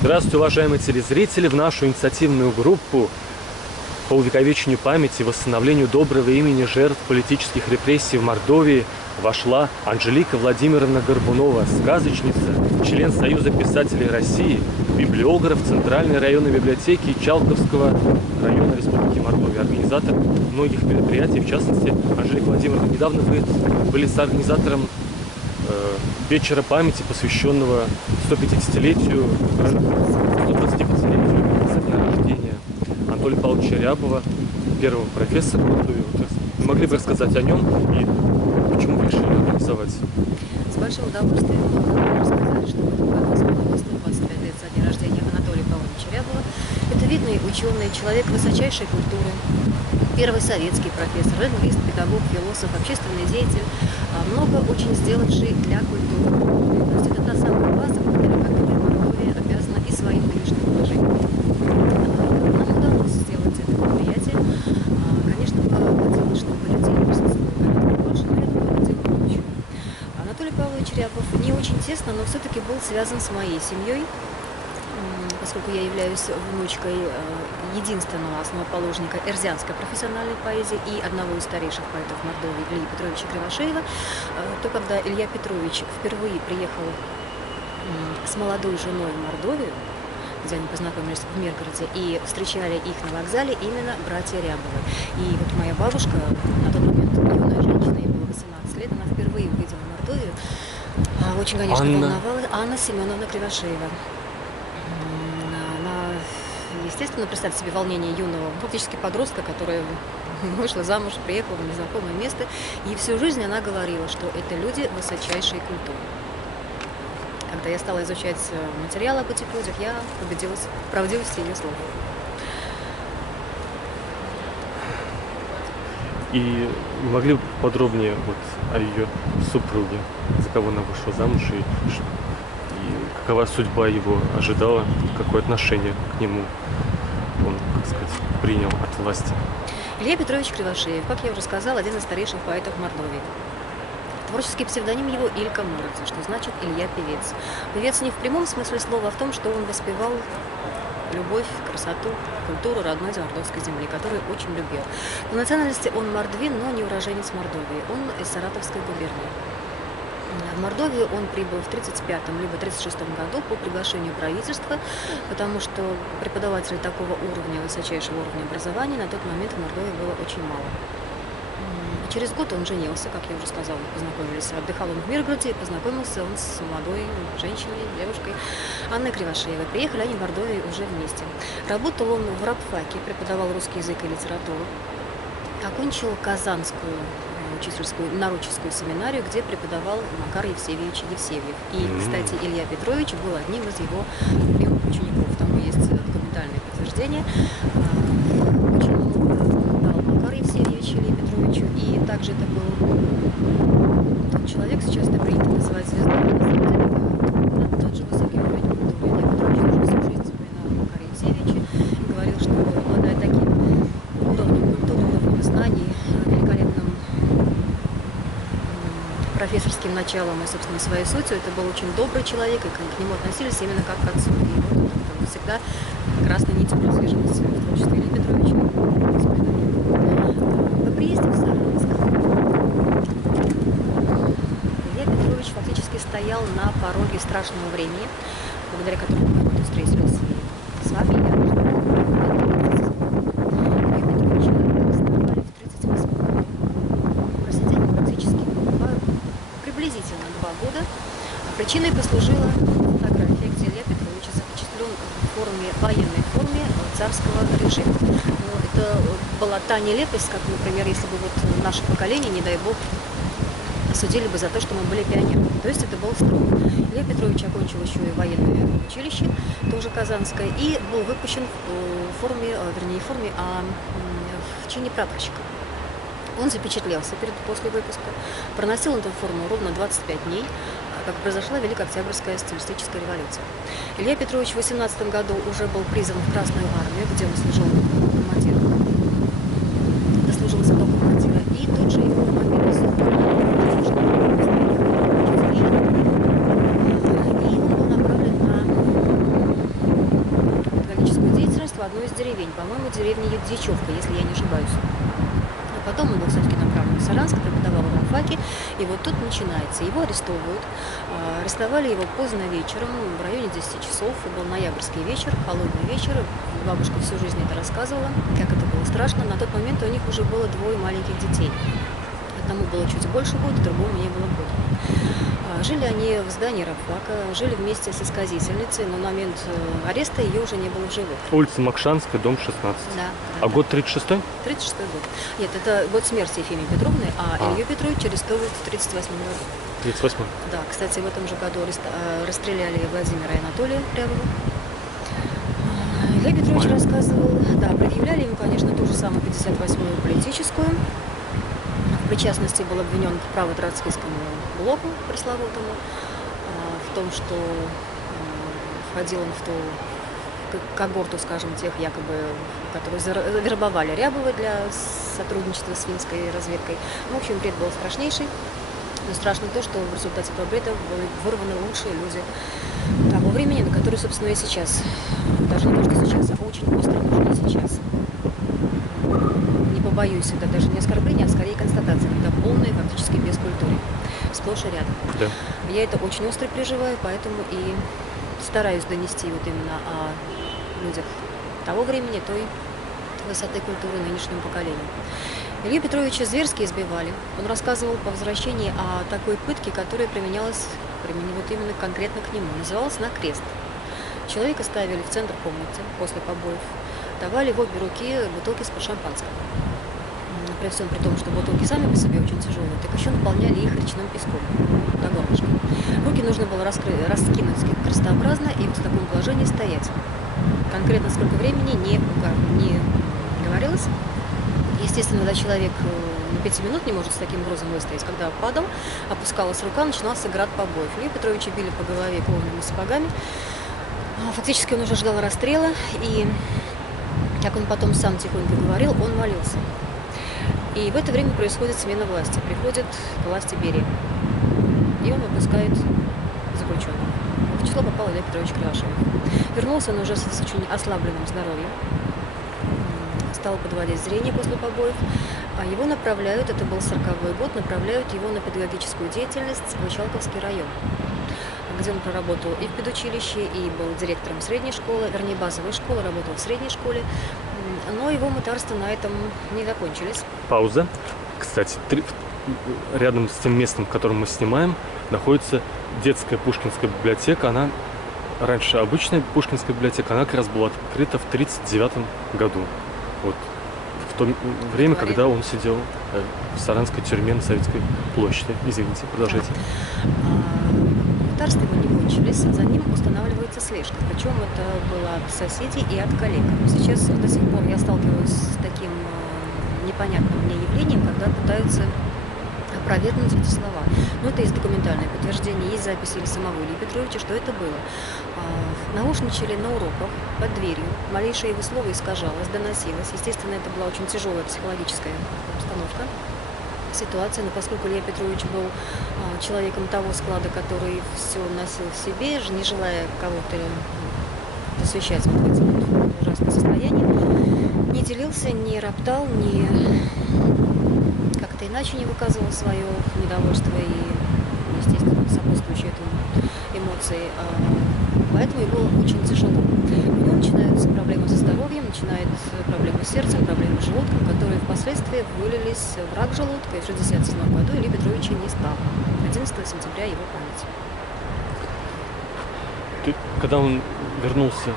Здравствуйте, уважаемые телезрители! В нашу инициативную группу по увековечению памяти и восстановлению доброго имени жертв политических репрессий в Мордовии вошла Анжелика Владимировна Горбунова, сказочница, член Союза писателей России, библиограф Центральной районной библиотеки Чалковского района Республики Мордовия, организатор многих мероприятий. В частности, Анжелика Владимировна, недавно вы были соорганизатором вечера памяти, посвященного 125-летию со дня рождения Анатолия Павловича Рябова, первого профессора Мордовии. Вы могли бы рассказать о нем и почему вы решили организовать? С большим удовольствием могу рассказать, что в этом году исполнилось 125 лет со дня рождения Анатолия Павловича Рябова. Это видный ученый, человек высочайшей культуры, первый советский профессор, лингвист, педагог, философ, общественный деятель, много очень сделавший для культуры. То есть это та самая база, благодаря которой Мордовия обязана и своим нынешним положением. Нам удалось сделать это мероприятие. Конечно, хотелось, чтобы людей присутствовало больше, но я думаю, это дело будущего. Анатолий Павлович Рябов не очень тесно, но все-таки был связан с моей семьей, поскольку я являюсь внучкой единственного основоположника эрзианской профессиональной поэзии и одного из старейших поэтов Мордовии, Ильи Петровича Кривошеева, то когда Илья Петрович впервые приехал с молодой женой в Мордовию, где они познакомились в Миргороде, и встречали их на вокзале именно братья Рябовы. И вот моя бабушка, на тот момент юная женщина, ей было 18 лет, она впервые увидела Мордовию, очень, конечно, волновалась, Анна Семеновна Кривошеева. Естественно, представьте себе волнение юного, фактически подростка, которая вышла замуж, приехала в незнакомое место, и всю жизнь она говорила, что это люди высочайшей культуры. Когда я стала изучать материалы об этих людях, я убедилась в правдивости ее слов. И могли бы подробнее о ее супруге, за кого она вышла замуж, и какова судьба его ожидала, какое отношение к нему он, так сказать, принял от власти? Илья Петрович Кривошеев, как я уже сказала, один из старейших поэтов Мордовии. Творческий псевдоним его Илька Муромца, что значит Илья Певец. Певец не в прямом смысле слова, а в том, что он воспевал любовь, красоту, культуру родной мордовской земли, которую очень любил. По национальности он мордвин, но не уроженец Мордовии. Он из Саратовской губернии. В Мордовию он прибыл в 1935 либо 1936 году по приглашению правительства, потому что преподавателей такого уровня, высочайшего уровня образования на тот момент в Мордовии было очень мало. Через год он женился, как я уже сказала, познакомились. Отдыхал он в Миргороде, и познакомился он с молодой женщиной, девушкой Анной Кривошеевой. Приехали они в Мордовию уже вместе. Работал он в рабфаке, преподавал русский язык и литературу. Окончил Казанскую учительскую нароческую семинарию, где преподавал Макар Евсевьевич Евсевьев. И, кстати, Илья Петрович был одним из его любимых учеников. Тому есть документальное подтверждение. Очень много дал Макар Евсевьевич Илье Петровичу. И также это был тот человек, сейчас это принято называть звездой, на самом деле, тот же высокий уровень культуры. Илья Петрович уже всю жизнь вспоминал Макара Евсевьевича и говорил, что обладая таким уровнем культуры, уровнем знаний, великолепным профессорским началом и, собственно, своей сутью, это был очень добрый человек, и к нему относились именно как к отцу. И вот это всегда красной нитью прослеживалось в творчестве Ильи Петровича. По приезде в Саранск Илья Петрович фактически стоял на пороге страшного времени, благодаря которому мы встретились с вами. Илья Петрович основали в 1938 году. Просидел практически приблизительно 2 года. Причиной послужила фотография, где Илья Петрович запечатлен в форме, военной форме царского режима. Но это была та нелепость, как, например, если бы вот наше поколение, не дай бог, осудили бы за то, что мы были пионерами. То есть это был строго. Илья Петрович окончил еще и военное училище, тоже казанское, и был выпущен в форме, вернее, в чине прапорщика. Он запечатлелся после выпуска, проносил эту форму ровно 25 дней, как произошла Великая Октябрьская социалистическая революция. Илья Петрович в 18 году уже был призван в Красную армию, где он служил командиром, дослужился до командира, и тут же его мобилизовали. И он был направлен на деревень, по-моему, деревня Дичевка, если я не ошибаюсь. А потом он был все-таки направлен в Саранск, преподавал в МФАКе, и вот тут начинается. Его арестовывают. Арестовали его поздно вечером, в районе 10 часов. Был ноябрьский вечер, холодный вечер. Бабушка всю жизнь это рассказывала, как это было страшно. На тот момент у них уже было 2 маленьких детей. Одному было чуть больше года, другому не было года. Жили они в здании рабфака, жили вместе с исказительницей, но на момент ареста ее уже не было в живых. Улица Макшанская, дом 16. Да. А год 36-й? 36-й год. Нет, это год смерти Ефимии Петровны, а Илью Петровича арестовывают в 38-м году. 38-й. Да, кстати, в этом же году расстреляли Владимира и Анатолия Рябова. Илья Петрович рассказывал, да, предъявляли ему, конечно, ту же самую 58-ю политическую. В причастности был обвинен к право-троцкистскому блоку пресловутому, в том, что входил он в ту когорту, скажем, тех якобы, которые завербовали Рябова для сотрудничества с финской разведкой. В общем, бред был страшнейший. Но страшно то, что в результате этого бреда были вырваны лучшие люди того времени, на которые, собственно, и сейчас, даже не то, что сейчас, а очень остро нужны сейчас. Не побоюсь, это даже не оскорбление, а скорее констатация, когда полная фактически бескультуре, сплошь и рядом. Да. Я это очень остро переживаю, поэтому и стараюсь донести вот именно о людях того времени, той высоты культуры нынешнему поколению. Илью Петровича зверски избивали. Он рассказывал по возвращении о такой пытке, которая применялась вот именно конкретно к нему. Называлась «на крест». Человека ставили в центр комнаты после побоев, давали в обе руки бутылки из-под шампанского. При всем при том, что бутылки сами по себе очень тяжелые, так еще наполняли их речным песком до горлышка. Руки нужно было раскинуть крестообразно и вот в таком положении стоять. Конкретно сколько времени не говорилось. Естественно, когда человек на 5 минут не может с таким грузом выстоять, когда падал, опускалась рука, начинался град побоев. Илью Петровича били по голове коваными сапогами. Фактически он уже ждал расстрела, и, как он потом сам тихонько говорил, он молился. И в это время происходит смена власти. Приходит к власти Берия, и он выпускает заключенного. В число попал Илья Петрович Кривошеев. Вернулся он уже с очень ослабленным здоровьем. Стал подводить зрение после побоев. Его направляют, это был 40-й год, направляют его на педагогическую деятельность в Ичалковский район, где он проработал и в педучилище, и был директором средней школы, вернее, базовой школы, работал в средней школе. Но его мытарства на этом не закончились. Пауза. Кстати, рядом с тем местом, в котором мы снимаем, находится детская Пушкинская библиотека. Она раньше обычная Пушкинская библиотека, она как раз была открыта в 1939 году. Вот в то время, когда он сидел в саранской тюрьме на Советской площади. Извините, продолжайте. Мытарства его не кончились, за ним устанавливается слежка. Причем это было от соседей и от коллег. Сейчас до сих пор я сталкиваюсь с таким непонятным мне явлением, когда пытаются опровергнуть эти слова. Но это есть документальное подтверждение, есть записи или самого Ильи Петровича, что это было. Наушничали на уроках под дверью, малейшее его слово искажалось, доносилось. Естественно, это была очень тяжелая психологическая обстановка, ситуация, но поскольку Илья Петрович был человеком того склада, который все носил в себе, не желая кого-то посвящать в эти ужасные состояния, не делился, не роптал, не как-то иначе не выказывал свое недовольство и, естественно, сопутствующие этому эмоции. Поэтому ему было очень тяжело. У него начинаются проблемы со здоровьем, начинаются проблемы с сердцем, проблемы с желудком, которые впоследствии вылились в рак желудка. И в 1967 году Ильи Петровича не стало. 11 сентября его память. Когда он вернулся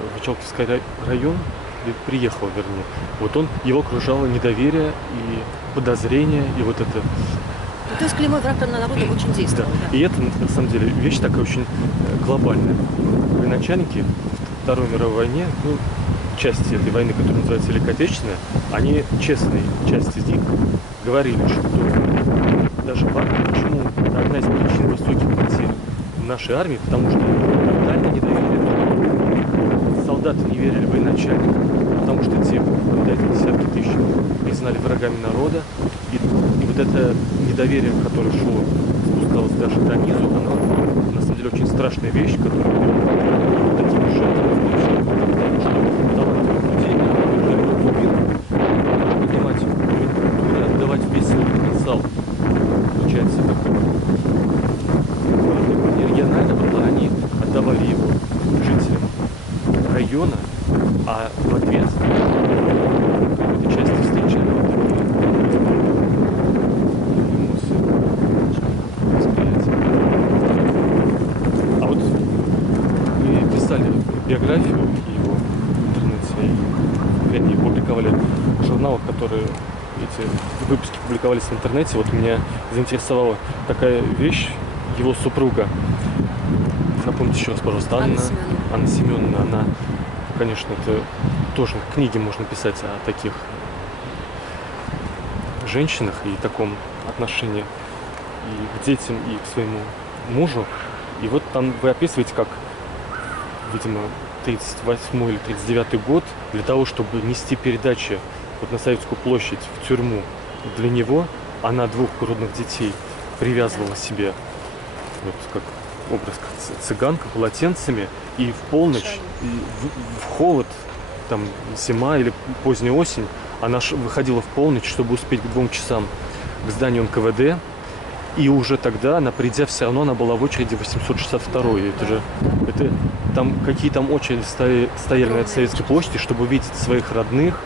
в Ичалковский район, или приехал, вернее, вот его окружало недоверие и подозрение, и вот это... То есть клеймо врага народа очень действовало. Да. Да. И это, на самом деле, вещь такая очень глобальная. Военачальники в Второй мировой войне, части этой войны, которая называется Великая Отечественная, они, честные часть из них, говорили, что даже почему одна из причин высоких потерь нашей армии, потому что тотально не доверили. Солдаты не верили военачальникам, потому что те, до этого десятки тысяч, признали врагами народа. И вот это недоверие, которое шло, спускалось даже до низу, оно на самом деле очень страшная вещь, которая такими жертвами, потому что талантливых людей, жителям района, а в ответ в этой части встречали эмоции, восприятие. А вот вы писали биографию его в интернете и вернее, публиковали в журналах, которые эти выпуски публиковались в интернете. Вот меня заинтересовала такая вещь, его супруга. Напомните еще раз, пожалуйста, Анна Семеновна. Она, конечно, это тоже книги можно писать о таких женщинах и таком отношении и к детям, и к своему мужу. И вот там вы описываете, как, видимо, 38 или 39 год, для того, чтобы нести передачи вот на Советскую площадь в тюрьму для него, она 2 грудных детей привязывала себе, вот как образ как цыганка, полотенцами, и в полночь, и в холод, там зима или поздняя осень, она выходила в полночь, чтобы успеть к 2 часам к зданию НКВД, и уже тогда, она придя, все равно она была в очереди 862. Это же, это там какие там очереди стояли на этой Советской площади, чтобы увидеть своих родных.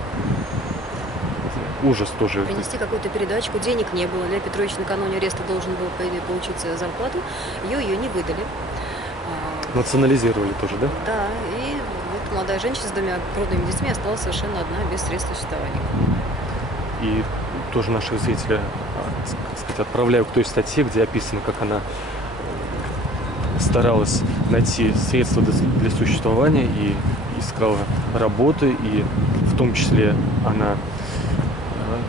Ужас тоже. Принести какую-то передачку, денег не было. Лев Петрович накануне ареста должен был получить зарплату, ее не выдали. Национализировали тоже, да? Да, и вот молодая женщина с 2 грудными детьми осталась совершенно одна, без средств существования. И тоже наших зрителей, так сказать, отправляю к той статье, где описано, как она старалась найти средства для существования и искала работы, и в том числе она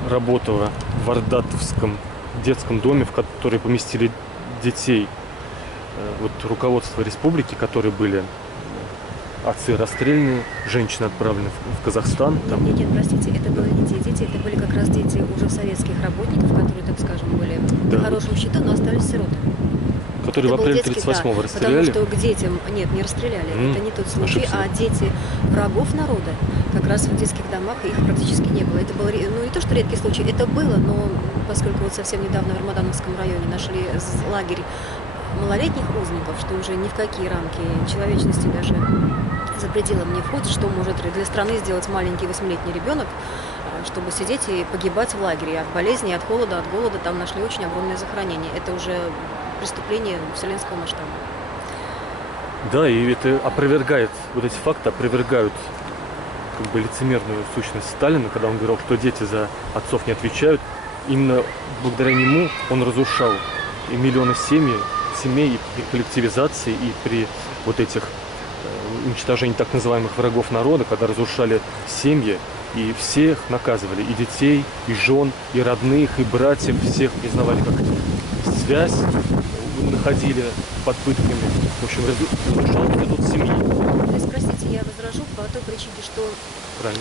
работала в Ордатовском детском доме, в который поместили детей вот руководства республики, которые были отцы расстреляны, женщины отправлены в Казахстан. Там. Нет, простите, это были не те дети, это были как раз дети уже советских работников, которые, так скажем, были на хорошем счету, но остались сиротами. Которые это в апреле 38-го расстреляли? Потому что к детям, нет, не расстреляли, это не тот случай, ошибся. А дети врагов народа, как раз в детских домах их практически не было. Это было, ну не то, что редкий случай, это было, но поскольку вот совсем недавно в Рамадановском районе нашли лагерь малолетних узников, что уже ни в какие рамки человечности даже за пределом не входит, что может для страны сделать маленький 8-летний ребенок, чтобы сидеть и погибать в лагере от болезни, от холода, от голода. Там нашли очень огромное захоронение. Это уже преступление вселенского масштаба. Да, и это опровергает, вот эти факты опровергают как бы лицемерную сущность Сталина, когда он говорил, что дети за отцов не отвечают. Именно благодаря нему он разрушал и миллионы семей и при коллективизации, и при вот этих уничтожении так называемых врагов народа, когда разрушали семьи, и всех наказывали, и детей, и жен, и родных, и братьев, всех признавали как связь, находили под пытками. В общем, разрушал институт семьи. То есть, простите, я возражу по той причине, что,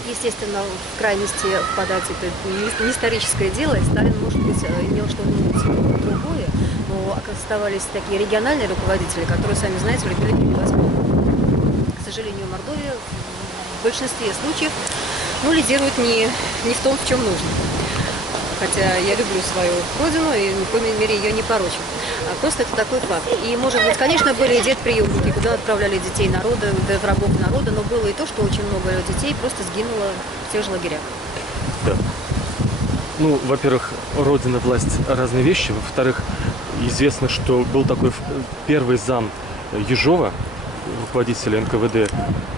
естественно, в крайности впадать это не историческое дело, и Сталин, может быть, имел что-нибудь другое, но оставались такие региональные руководители, которые, сами знаете, любили перебивать. К сожалению, Мордовия в большинстве случаев лидирует не в том, в чем нужно. Хотя я люблю свою родину и, по крайней мере, ее не порочу. Просто это такой факт. И, может быть, конечно, были и детприемники, куда отправляли детей народа, врагов народа, но было и то, что очень много детей просто сгинуло в тех же лагерях. Да. Ну, во-первых, родина, власть – разные вещи. Во-вторых, известно, что был такой первый зам Ежова, руководителя НКВД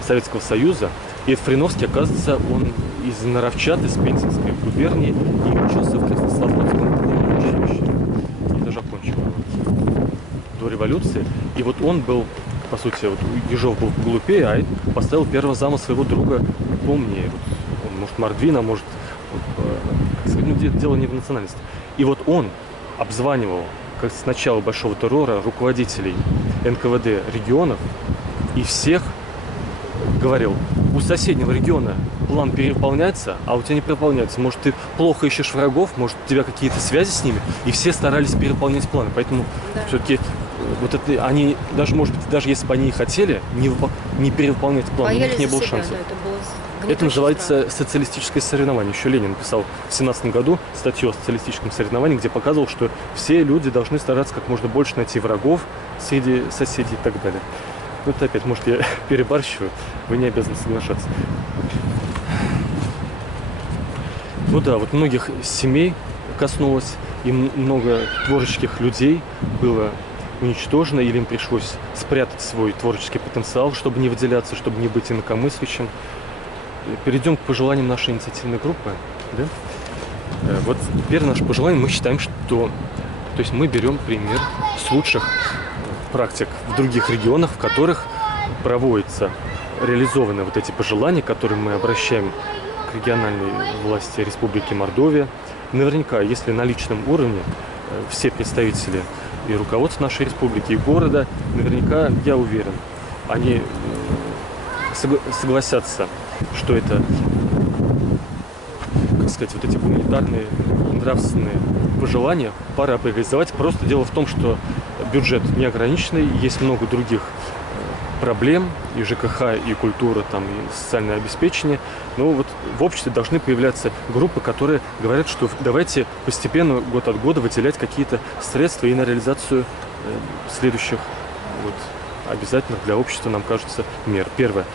Советского Союза. И Фриновский, оказывается, он из Наровчат, из Пензенской губернии, и учился в Краснослободском училище. И даже окончил до революции. И вот он был, по сути, вот Ежов был глупее, а поставил первого зама своего друга поумнее. Вот он, может, Мордвин, а может, как сказать, дело не в национальности. И вот он обзванивал, как с начала Большого террора, руководителей НКВД регионов и всех говорил: у соседнего региона план переполняется, а у тебя не переполняется. Может, ты плохо ищешь врагов, может, у тебя какие-то связи с ними, и все старались переполнять планы. Поэтому все-таки вот это они, даже, может быть, даже если бы они и хотели не перевыполнять план, у них не было шансов. Это называется социалистическое соревнование. Еще Ленин писал в 17 году статью о социалистическом соревновании, где показывал, что все люди должны стараться как можно больше найти врагов среди соседей и так далее. Ну, это опять, может, я перебарщиваю, вы не обязаны соглашаться. Ну да, вот многих семей коснулось, и много творческих людей было уничтожено, или им пришлось спрятать свой творческий потенциал, чтобы не выделяться, чтобы не быть инакомыслящим. Перейдем к пожеланиям нашей инициативной группы. Да? Вот первое наше пожелание, мы считаем, что то есть мы берем пример с лучших практик в других регионах, в которых проводятся, реализованы вот эти пожелания, которые мы обращаем к региональной власти Республики Мордовия. Наверняка, если на личном уровне все представители и руководство нашей республики, и города, наверняка, я уверен, они согласятся, что это, как сказать, вот эти гуманитарные, нравственные пожелания пора реализовать. Просто дело в том, что бюджет неограниченный, есть много других проблем, и ЖКХ, и культура, там, и социальное обеспечение. Но вот в обществе должны появляться группы, которые говорят, что давайте постепенно, год от года, выделять какие-то средства и на реализацию следующих вот, обязательных для общества, нам кажется, мер. Первое.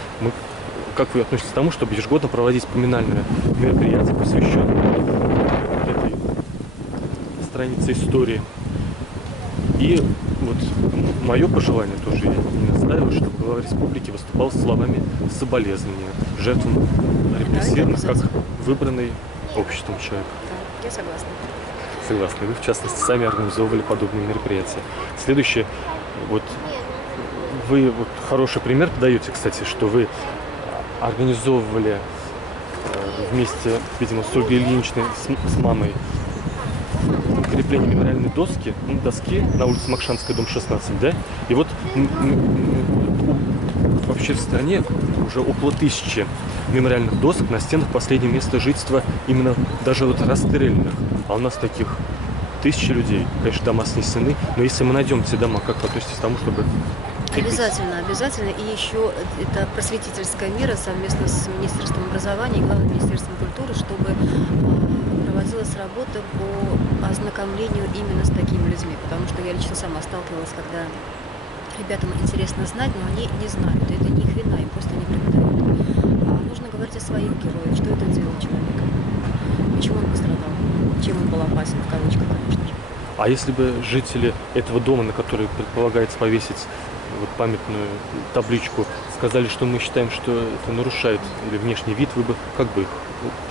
Как вы относитесь к тому, чтобы ежегодно проводить поминальное мероприятие, посвященное этой странице истории? И вот мое пожелание тоже, я не настаиваю, чтобы глава республики выступал с словами соболезнования жертвам репрессированных, как выбранный обществом человек. Да, я согласна. Согласны. Вы, в частности, сами организовывали подобные мероприятия. Следующее. Вот вы вот хороший пример подаете, кстати, что вы организовывали вместе, видимо, с Ольгой Ильиничной, с мамой, укрепление мемориальной доски на улице Макшанская, дом 16, да? И вот вообще в стране уже около 1000 мемориальных досок на стенах последнего места жительства именно даже вот расстрелянных. А у нас таких 1000 людей. Конечно, дома снесены, но если мы найдем эти дома, как вы относитесь к тому, чтобы... Обязательно, обязательно. И еще это просветительская мера совместно с Министерством образования и Главным Министерством культуры, чтобы проводилась работа по ознакомлению именно с такими людьми. Потому что я лично сама сталкивалась, когда ребятам интересно знать, но они не знают. И это не их вина, им просто не преподают. А нужно говорить о своих героях, что это делал человек, почему он пострадал, чем он был опасен, в кавычках, конечно же. А если бы жители этого дома, на который предполагается повесить вот памятную табличку, сказали, что мы считаем, что это нарушает или внешний вид, вы бы как бы их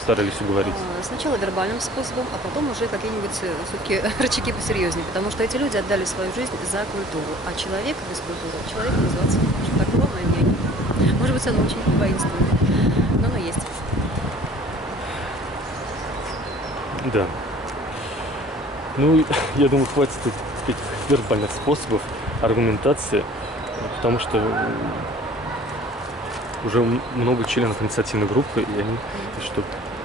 старались уговорить? Сначала вербальным способом, а потом уже какие-нибудь все-таки рычаги посерьезнее, потому что эти люди отдали свою жизнь за культуру, а человек без культуры человек называться не может. Так было мое мнение. Может быть, оно очень воинственное, но оно есть. Да. Ну, я думаю, хватит этих вербальных способов аргументации, потому что уже много членов инициативной группы, и они что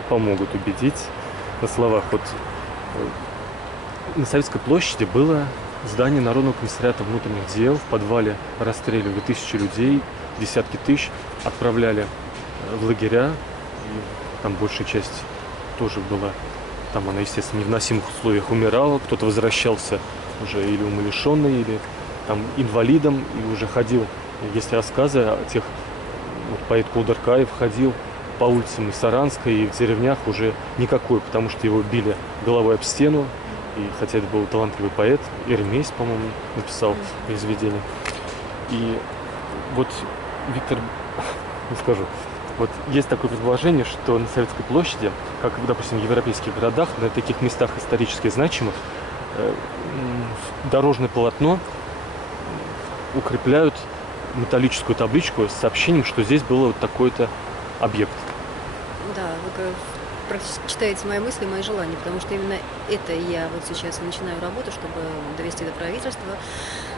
помогут убедить на словах. Вот на Советской площади было здание Народного комиссариата внутренних дел. В подвале расстреливали 1000 людей, десятки тысяч отправляли в лагеря. И там большая часть тоже была, там она, естественно, в невыносимых условиях умирала. Кто-то возвращался уже или умалишенный, или там инвалидом, и уже ходил. Есть рассказы о тех, вот поэт Кулдаркаев ходил по улицам и Саранска, и в деревнях уже никакой, потому что его били головой об стену. И хотя это был талантливый поэт, Эрмейс, по-моему, написал произведение. И вот, Виктор, не скажу, вот есть такое предположение, что на Советской площади, как, допустим, в европейских городах, на таких местах исторически значимых, дорожное полотно укрепляют металлическую табличку с сообщением, что здесь был вот такой-то объект. Да, вы практически читаете мои мысли, мои желания, потому что именно это я вот сейчас начинаю работу, чтобы довести до правительства,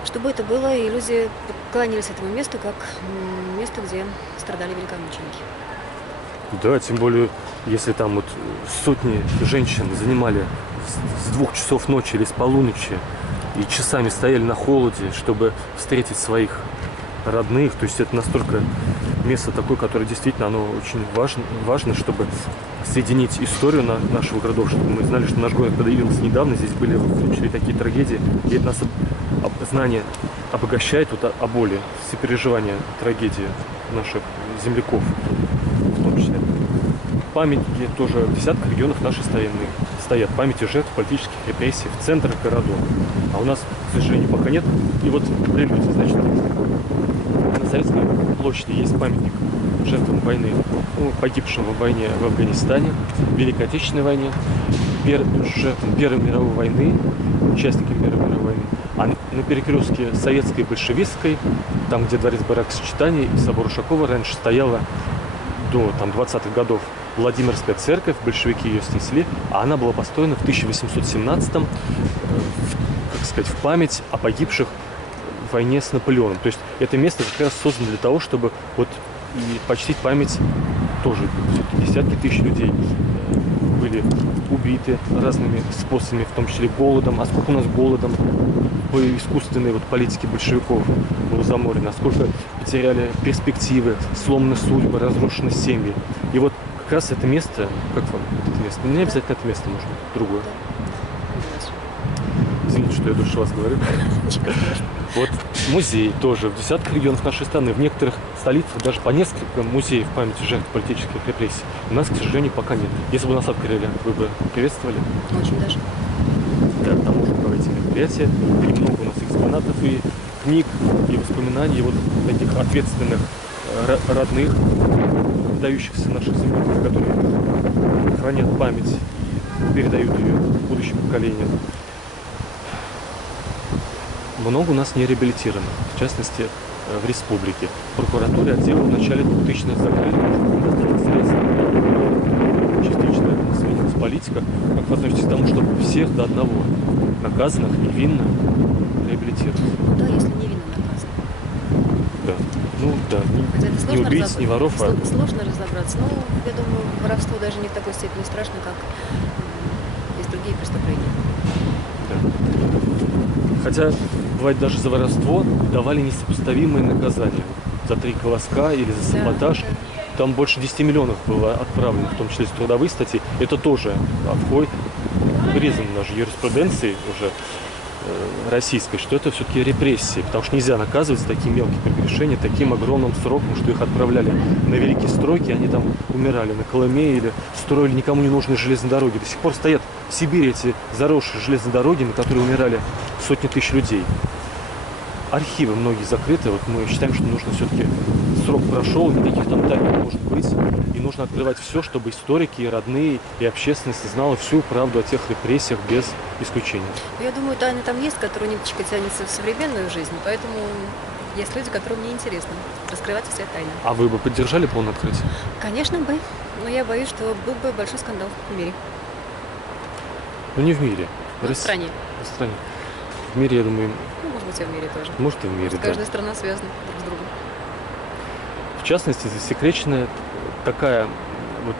чтобы это было, и люди кланялись этому месту как месту, где страдали великомученики. Да, тем более, если там вот сотни женщин занимали с 2 часов ночи или с полуночи и часами стояли на холоде, чтобы встретить своих родных, то есть это настолько место такое, которое действительно оно очень важно, чтобы соединить историю нашего городов, чтобы мы знали, что наш город, когда явился недавно, здесь были в том числе такие трагедии, и это нас знание обогащает вот о боли, сопереживание трагедии наших земляков в том числе. Памятники тоже в десятках регионов нашей страны стоят. Памяти жертв политических репрессий в центрах городов. А у нас, к сожалению, пока нет. И вот прелюдия, значит, на Советской площади есть памятник жертвам войны, погибшим в войне в Афганистане, в Великой Отечественной войне, жертвам Первой мировой войны, участникам Первой мировой войны. А на перекрестке советской и большевистской, там, где дворец бракосочетаний и собор Ушакова раньше стояла до 20-х годов Владимирская церковь, большевики ее снесли, а она была построена в 1817-м, как сказать, в память о погибших в войне с Наполеоном. То есть это место как раз создано для того, чтобы вот и почтить память тоже. Десятки тысяч людей были убиты разными способами, в том числе голодом. А сколько у нас голодом по искусственной вот политике большевиков было заморено, а сколько потеряли перспективы, сломаны судьбы, разрушены семьи. И вот как раз это место, как вам это место? Не обязательно это место, можно другое. Извините, что я дольше вас говорю. Вот музей тоже в десятках регионов нашей страны, в некоторых столицах даже по несколько музеев памяти жертв политических репрессий. У нас, к сожалению, пока нет. Если бы нас открыли, вы бы приветствовали? Очень даже. Да, там уже эти мероприятия, и много у нас экспонатов, и книг, и воспоминаний, и вот таких ответственных родных, выдающихся наших земляков, которые хранят память и передают ее будущим поколениям. Много у нас не реабилитировано, в частности, в республике. В прокуратуре отдела в начале 2000-х закрыли, средства. Частично сменилась политика. Как вы относитесь к тому, чтобы всех до одного наказанных невинно реабилитировать? Да, если невинно наказан. Да. Ну да, не убийц, не воров, а... Сложно разобраться. Но, я думаю, воровство даже не в такой степени страшно, как есть другие преступления. Да. Хотя, бывает, даже за воровство давали несопоставимые наказания. За 3 колоска или за саботаж. Да. Там больше 10 миллионов было отправлено, в том числе из трудовых статей. Это тоже входит, признано даже юриспруденцией уже российской, что это все-таки репрессии, потому что нельзя наказывать за такие мелкие прегрешения таким огромным сроком, что их отправляли на великие стройки, они там умирали на Колыме или строили никому не нужные железные дороги. До сих пор стоят в Сибири эти заросшие железные дороги, на которые умирали сотни тысяч людей. Архивы многие закрыты, вот мы считаем, что нужно все-таки, срок прошел, никаких там тайн не может быть, и нужно открывать все, чтобы историки, и родные, и общественность знала всю правду о тех репрессиях без исключения. Я думаю, тайны там есть, которые ниточка тянется в современную жизнь, поэтому есть люди, которым не интересно раскрывать все тайны. А вы бы поддержали полное открытие? Конечно бы, но я боюсь, что был бы большой скандал в мире. Ну не в мире. В стране. В стране. В мире, я думаю... Ну, может быть, и в мире тоже. Может, и в мире, да. Каждая страна связана друг с другом. В частности, засекреченная такая вот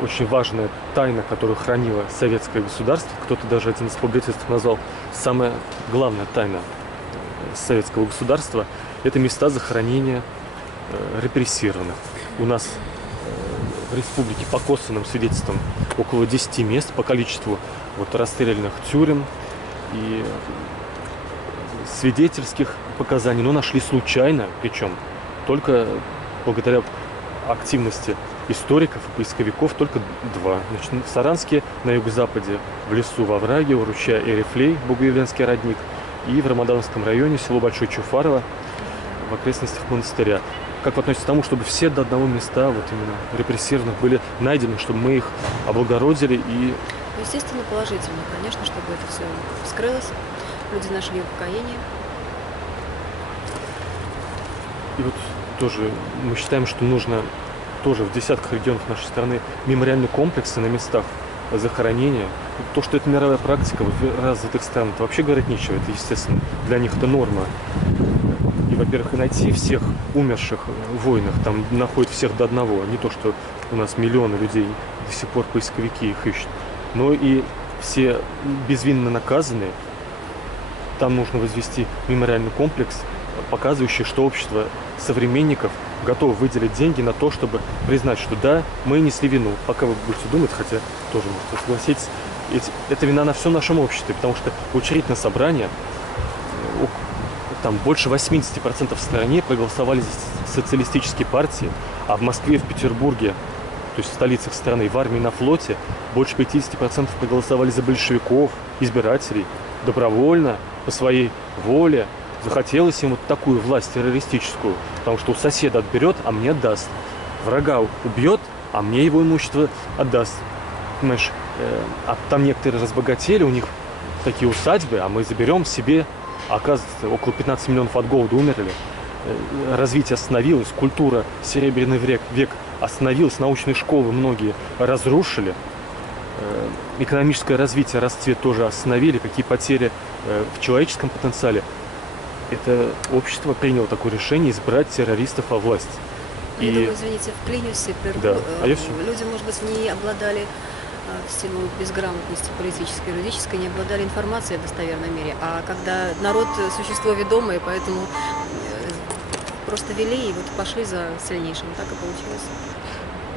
очень важная тайна, которую хранило советское государство. Кто-то даже один из публицистов назвал самая главная тайна советского государства. Это места захоронения репрессированных. У нас в республике по косвенным свидетельствам около 10 мест по количеству вот расстрелянных тюрем и свидетельских показаний, но нашли случайно, причем только благодаря активности историков и поисковиков только 2. Значит, в Саранске, на юго-западе, в лесу во враге, у ручья Эрефлей, Богоявленский родник, и в Рамадановском районе, село Большое Чуфарово, в окрестностях монастыря. Как вы относитесь к тому, чтобы все до одного места, вот именно репрессированных, были найдены, чтобы мы их облагородили и... Естественно, положительно, конечно, чтобы это все вскрылось, люди нашли упокоение. И вот тоже мы считаем, что нужно тоже в десятках регионов нашей страны мемориальные комплексы на местах захоронения. То, что это мировая практика в развитых странах, это вообще говорить нечего. Это, естественно, для них это норма. И, во-первых, и найти всех умерших в войнах, там находят всех до одного. Не то, что у нас миллионы людей, до сих пор поисковики их ищут. Но и все безвинно наказанные. Там нужно возвести мемориальный комплекс, показывающий, что общество современников готово выделить деньги на то, чтобы признать, что да, мы несли вину. Пока вы будете думать, хотя тоже можете согласиться, эта вина на всем нашем обществе, потому что учредительное собрание там больше 80% в стране проголосовали за социалистические партии, а в Москве, в Петербурге, то есть в столицах страны, в армии, на флоте, больше 50% проголосовали за большевиков, избирателей, добровольно, по своей воле. Захотелось им вот такую власть террористическую, потому что у соседа отберет, а мне отдаст. Врага убьет, а мне его имущество отдаст. Понимаешь, а там некоторые разбогатели, у них такие усадьбы, а мы заберем себе, а оказывается, около 15 миллионов от голода умерли. Развитие остановилось, культура, серебряный век остановилась, научные школы многие разрушили. Экономическое развитие, расцвет тоже остановили, какие потери в человеческом потенциале. Это общество приняло такое решение избрать террористов во власть. Я думаю, извините, вклинюсь и прерву. Да, а я всё. Люди, может быть, не обладали в силу безграмотности политической, юридической, не обладали информацией в достоверной мере. А когда народ – существо ведомое, поэтому просто вели и вот пошли за сильнейшим. Так и получилось.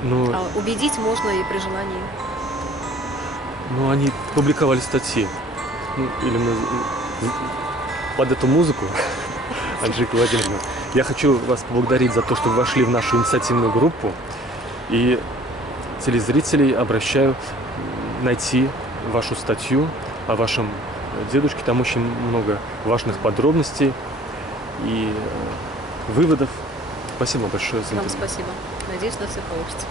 Но, А убедить можно и при желании. но они публиковали статьи. Ну, или мы под эту музыку, Анжелика Владимировна, я хочу вас поблагодарить за то, что вы вошли в нашу инициативную группу. И телезрителей обращаю найти вашу статью о вашем дедушке. Там очень много важных подробностей и выводов. Спасибо большое за Вам интервью. спасибо. Надеюсь, у нас все получится.